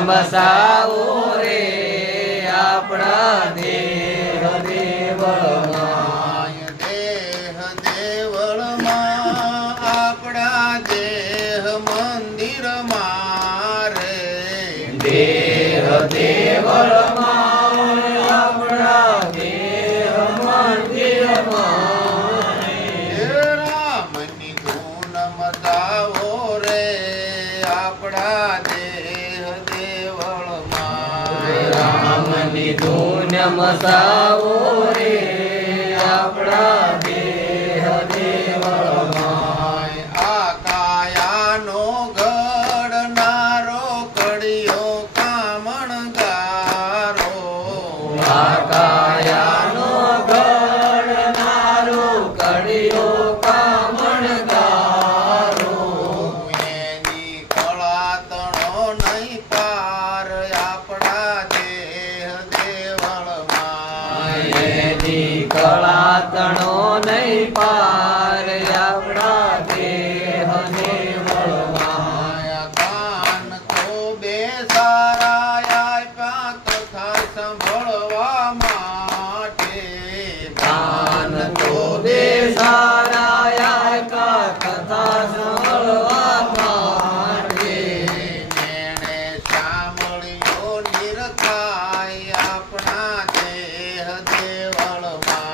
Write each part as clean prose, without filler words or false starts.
બસાવો રે આપણા દેહ દેવળમાં. દેહ દેવળમાં આપણા દેહ મંદિરમાં રે. દેહ દેવળમાં આપણા દેહ મંદિરમાં રામની ધૂન મચાવો રે આપણા દેહ દેવળમાં. રામની ધૂન મસાવો રે આપણા દેહ દેવળમાં. આ કાયાનો ઘડનારો કડિયો કામણગારો. આ કાયાનો ઘડનારો કડિયો કામણગારો. એની કળાતણો નહીં પાર આપણા દેહ દેવળમાં. એની કળાતણો નહીં પાર આપણા દેહ દેવળમાં. કાન તો બે સારા આપ્યા કથા સાંભળવા માટે. કાન તો બે સારા આપ્યા કથા સાંભળવા માટે. એણે સાંભળ્યો નિરખાય આપણા દેહ દેવળમાં.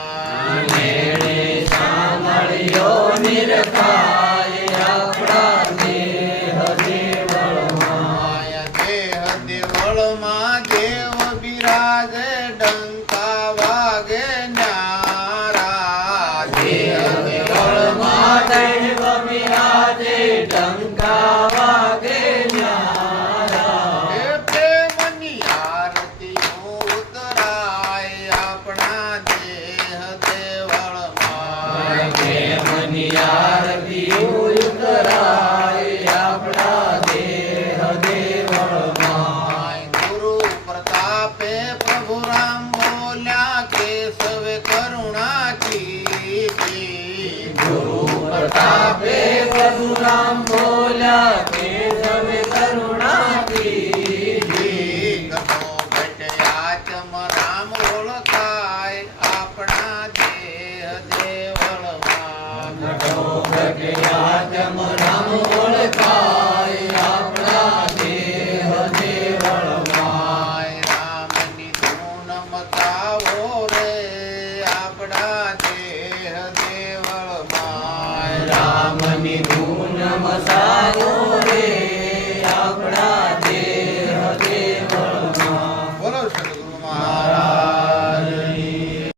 એણે સાંભળ્યો નિરખાય આપણા દેહ દેવળમાં. દેહ દેવળમાં દેવ બિરાજે ડંકા વાગે ન્યારા. દેહ દેવળમાં દૈવ બિરાજે ડંકા વાગે ન્યારા. એ પ્રેમની આરતીઓ ઉતરાય આપણા દેહ દેવળમાં. પ્રેમની આરતીઓ ઉતરાય આપણા દેહ દેવળમાં. ગુરુ પ્રતાપે પ્રભુ રામ બોલ્યા કેશવે કરુણા કીધી. ગુરુ પ્રતાપે પ્રભુ રામ બોલ્યા કેશવે કરુણા કીધી. ગતો ઘટ્યા ચમ રામ ઓળખાય આપણા દેહ દેવળમાં. ઘટો ઘટ્યા ચમ રામ ઓળખાય આપણા દેહ દેવળમાં. રામની ધૂન મચાવો રે આપણા દેહ દેવળમાં. રામની ધૂન મસાવો રે આપણા દેહ દેવળમાં.